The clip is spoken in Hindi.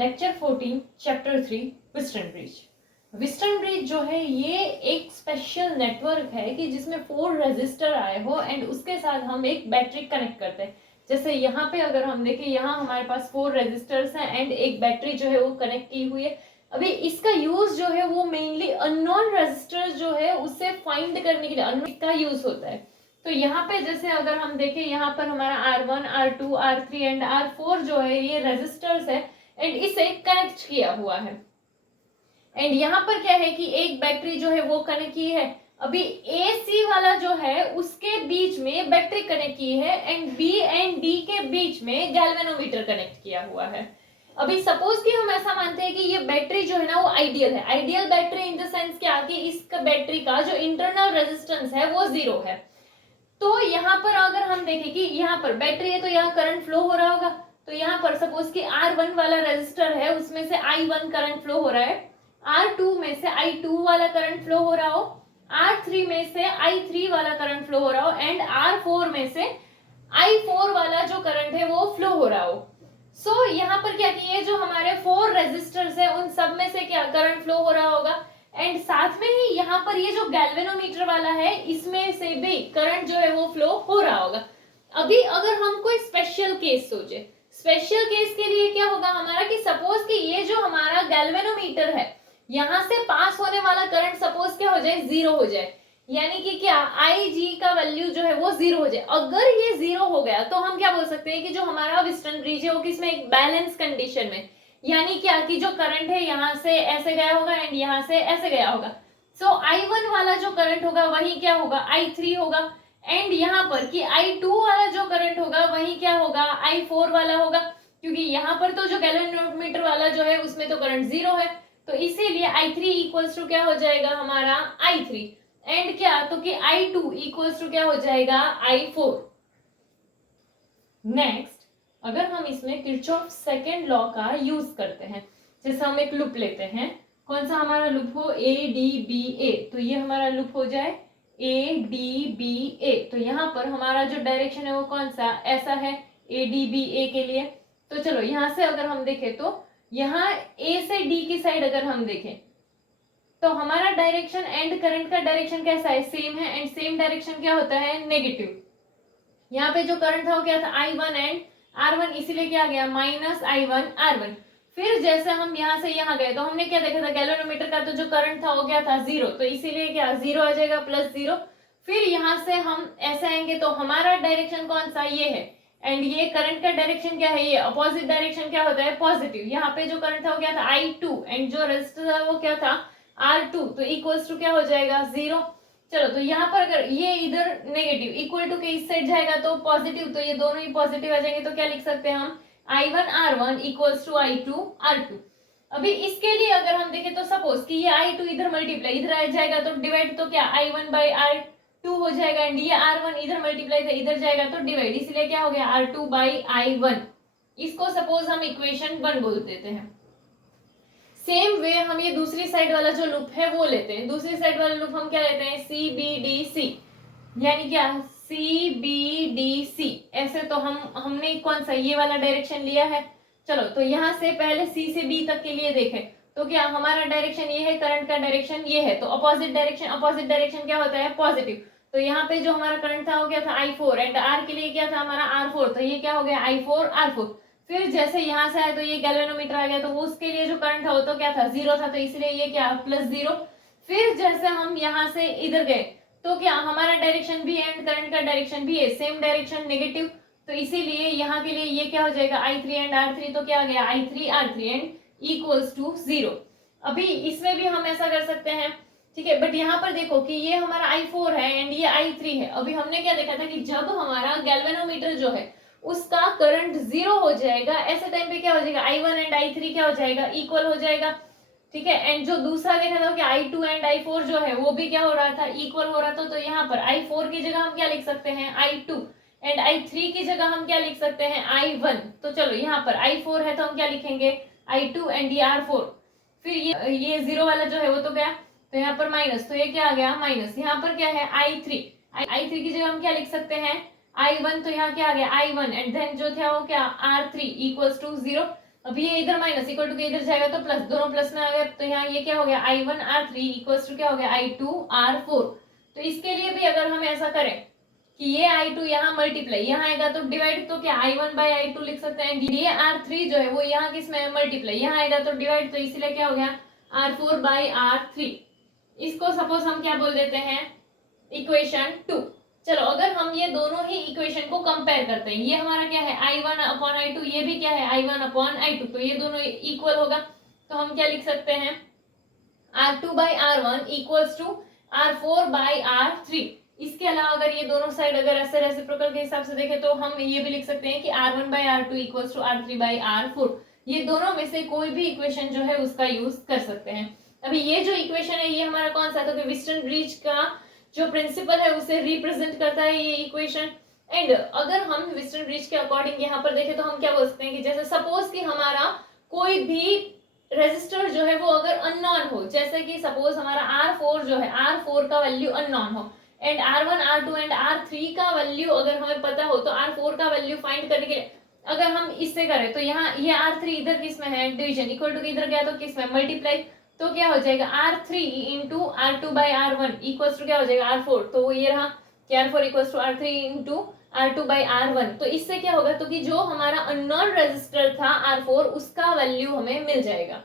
Lecture 14 chapter 3 western bridge. Western bridge जो है ये एक स्पेशल नेटवर्क है कि जिसमें 4 रेजिस्टर आए हो एंड उसके साथ हम एक बैटरी कनेक्ट करते हैं। जैसे यहाँ पे अगर हम देखें, यहाँ हमारे पास 4 रेजिस्टर्स हैं एंड एक बैटरी जो है वो कनेक्ट की हुई है। अभी इसका यूज जो है वो मेनली अननोन रेजिस्टर्स जो है उससे फाइंड करने के लिए अननोन का यूज होता है। तो यहाँ पे जैसे अगर हम देखें, यहाँ पर हमारा R1, R2, R3 and R4 जो है ये रेजिस्टर्स है एंड इसे कनेक्ट किया हुआ है। एंड यहाँ पर क्या है कि एक बैटरी जो है वो कनेक्ट की है। अभी AC वाला जो है उसके बीच में बैटरी कनेक्ट की है एंड B एंड D के बीच में गैल्वेनोमीटर कनेक्ट किया हुआ है। अभी सपोज कि हम ऐसा मानते हैं कि ये बैटरी जो है ना वो आइडियल है। Ideal battery in the sense क्या कि इस बैटरी का जो इंटरनल रेजिस्टेंस है वो 0 है। तो यहाँ पर अगर हम देखें कि यहाँ पर बैटरी है तो यहाँ करंट फ्लो हो रहा होगा। तो यहाँ पर सपोज कि R1 वाला रेजिस्टर है, उसमें से I1 करंट फ्लो हो रहा है, R2 में से I2 वाला करंट फ्लो हो रहा हो, R3 में से I3 वाला करंट फ्लो हो रहा हो एंड R4 में से I4 वाला जो करंट है वो फ्लो हो रहा हो। सो यहाँ पर क्या कि ये जो हमारे 4 रेजिस्टर्स है उन सब में से क्या करंट फ्लो हो रहा होगा एंड साथ में ही यहाँ पर ये जो गैल्वेनोमीटर वाला है इसमें से भी करंट जो है वो फ्लो हो रहा होगा। अभी अगर हम कोई स्पेशल केस सोचे, स्पेशल केस के लिए क्या होगा हमारा कि सपोज कि ये जो हमारा गैल्वेनोमीटर है यहाँ से पास होने वाला करंट सपोज क्या हो जाए, 0 हो जाए, यानी कि क्या IG का वैल्यू जो है वो 0 हो जाए। अगर ये 0 हो गया तो हम क्या बोल सकते हैं कि जो हमारा वेस्टर्न ब्रिज है वो किसमें, एक बैलेंस कंडीशन में, यानी क्या कि जो करंट है यहाँ से ऐसे गया होगा एंड यहाँ से ऐसे गया होगा। सो I1 वाला जो करंट होगा वही क्या होगा, I3 होगा एंड यहाँ पर कि I2 वाला जो करंट होगा वही क्या होगा, I4 वाला होगा, क्योंकि यहाँ पर तो जो गैल्वेनोमीटर वाला जो है उसमें तो करंट 0 है, तो इसीलिए I3 इक्वल्स टू क्या हो जाएगा हमारा I3 एंड क्या तो कि I2 इक्वल्स टू क्या हो जाएगा I4। नेक्स्ट अगर हम इसमें किरचॉफ सेकंड लॉ का यूज करते हैं, जैसे हम एक लूप लेते हैं, कौन सा हमारा लूप हो, ADBA, तो ये हमारा लूप हो जाए ADBA। तो यहाँ पर हमारा जो डायरेक्शन है वो कौन सा, ऐसा है ADBA के लिए। तो चलो यहाँ से अगर हम देखें तो यहाँ A से D की साइड अगर हम देखें तो हमारा डायरेक्शन एंड करंट का डायरेक्शन कैसा है, सेम है एंड सेम डायरेक्शन क्या होता है, नेगेटिव। यहाँ पे जो करंट था वो क्या था, I1 एंड R1, इसीलिए क्या आ गया -I1 R1। फिर जैसे हम यहाँ से यहाँ गए तो हमने क्या देखा था, गैल्वेनोमीटर का तो जो करंट था वो क्या था 0, तो इसीलिए क्या 0 आ जाएगा +0। फिर यहाँ से हम ऐसे आएंगे तो हमारा डायरेक्शन कौन सा, ये है एंड ये करंट का डायरेक्शन क्या है, ये अपोजिट डायरेक्शन क्या होता है, पॉजिटिव। यहाँ पे जो करंट था वो क्या था I2 एंड जो रेजिस्टर था वो क्या था R2, तो इक्वल्स टू क्या हो जाएगा 0। चलो तो यहाँ पर अगर ये इधर नेगेटिव इक्वल टू के इस साइड जाएगा तो पॉजिटिव, तो ये दोनों ही पॉजिटिव आ जाएंगे, तो क्या लिख सकते हैं हम I1 R1 equals to I2 R2। अभी इसके लिए अगर हम देखें तो सपोज कि ये I2 इधर मल्टीप्लाई इधर आ जाएगा तो डिवाइड, तो क्या I1 बाई R2 हो जाएगा एंड ये R1 इधर मल्टीप्लाई था इधर जाएगा तो डिवाइड, इसलिए क्या हो गया R2 बाई I1। इसको सपोज हम इक्वेशन 1 बोल देते हैं। सेम वे हम ये दूसरी साइड वाला जो लूप है वो लेते हैं। दूसरी साइड वाला लूप हम क्या लेते हैं, CBDC, यानी क्या CBDC। ऐसे तो हमने कौन सा ये वाला डायरेक्शन लिया है। चलो तो यहाँ से पहले C से B तक के लिए देखें तो क्या हमारा डायरेक्शन ये है, करंट का डायरेक्शन ये है, तो अपोजिट डायरेक्शन क्या होता है, पॉजिटिव। तो यहाँ पे जो हमारा करंट था वो क्या था I4 एंड R के लिए क्या था हमारा R4, तो ये क्या हो गया I4 R4। फिर जैसे यहाँ से आए तो ये गैल्वेनोमीटर आ गया, तो उसके लिए जो करंट था वो तो क्या था 0 था, तो इसलिए ये क्या +0। फिर जैसे हम यहाँ से इधर गए तो क्या हमारा डायरेक्शन भी एंड करंट का डायरेक्शन भी है सेम डायरेक्शन नेगेटिव, तो इसीलिए यहाँ के लिए ये क्या हो जाएगा I3 एंड R3, तो क्या आ गया I3 R3 and equals to 0। अभी इसमें भी हम ऐसा कर सकते हैं, ठीक है, बट यहाँ पर देखो कि ये हमारा I4 है एंड ये I3 है। अभी हमने क्या देखा था कि जब हमारा गैल्वेनोमीटर जो है उसका करंट 0 हो जाएगा, ऐसे टाइम पे क्या हो जाएगा I1 एंड I3 क्या हो जाएगा, इक्वल हो जाएगा, ठीक है। एंड जो दूसरा देखा था कि I2 एंड I4 जो है वो भी क्या हो रहा था, इक्वल हो रहा था। तो यहाँ पर I4 की जगह हम क्या लिख सकते हैं I2 एंड I3 की जगह हम क्या लिख सकते हैं I1। तो चलो यहाँ पर I4 है तो हम क्या लिखेंगे I2 एंड ये R4। फिर ये 0 वाला जो है वो तो गया, तो यहाँ पर माइनस, तो ये क्या आ गया माइनस। यहाँ पर क्या है I3 की जगह हम क्या लिख सकते हैं I1, तो यहाँ क्या आ गया I1 एंड देन जो था वो क्या R3 इक्वल्स टू 0। अभी ये इधर माइनस इक्वल टू के इधर जाएगा तो प्लस, दोनों प्लस में आ गए, तो यहाँ ये क्या हो गया I1R3 इक्वल्स टू क्या हो गया I2R4। तो इसके लिए भी अगर हम ऐसा करें कि ये I2 यहाँ मल्टीप्लाई यहाँ आएगा तो डिवाइड, तो क्या I1/I2 लिख सकते हैं। ये R3 जो है वो यहाँ किस में मल्टीप्लाई यहाँ आएगा तो डिवाइड, तो इसीलिए क्या हो गया R4/R3। इसको सपोज हम क्या बोल देते हैं इक्वेशन 2। चलो अगर हम ये दोनों ही इक्वेशन को कंपेयर करते हैं, ये हमारा क्या है I1/I2, ये भी क्या है I1/I2, तो ये दोनों इक्वल होगा, तो हम क्या लिख सकते हैं R2/R1 इक्वल्स टू R4/R3। इसके अलावा अगर ये दोनों साइड अगर ऐसे रेसिप्रोकल के हिसाब से देखें तो हम ये भी लिख सकते हैं कि R1/R2 इक्वल्स टू R3/R4। ये दोनों में से कोई भी इक्वेशन जो है उसका यूज कर सकते हैं। अभी ये जो इक्वेशन है ये हमारा कौन सा, तो वेस्टर्न ब्रिज का जो प्रिंसिपल है उसे रिप्रेजेंट करता है ये इक्वेशन। एंड अगर हम वेस्टर्न ब्रिज के अकॉर्डिंग यहाँ पर देखें तो हम क्या बोल सकते हैं कि जैसे सपोज कि हमारा कोई भी रेजिस्टर जो है वो अगर अननोन हो, जैसे कि सपोज हमारा R4 जो है R4 का वैल्यू अननोन हो and R1 R2 and R3 का वैल्यू अगर हमें पता हो, तो R4 का वैल्यू फाइंड करने के लिए अगर हम इससे करें तो यहाँ ये R3 इधर किस में है डिवीजन इक्वल टू इधर गया तो किस में मल्टीप्लाई, तो क्या हो जाएगा R3 into R2/R1 equals to क्या हो जाएगा R4। तो वो ये रहा कि R4 equals to R3 into R2/R1। तो इससे क्या होगा, तो कि जो हमारा अननोन रेजिस्टर था R4 उसका वैल्यू हमें मिल जाएगा।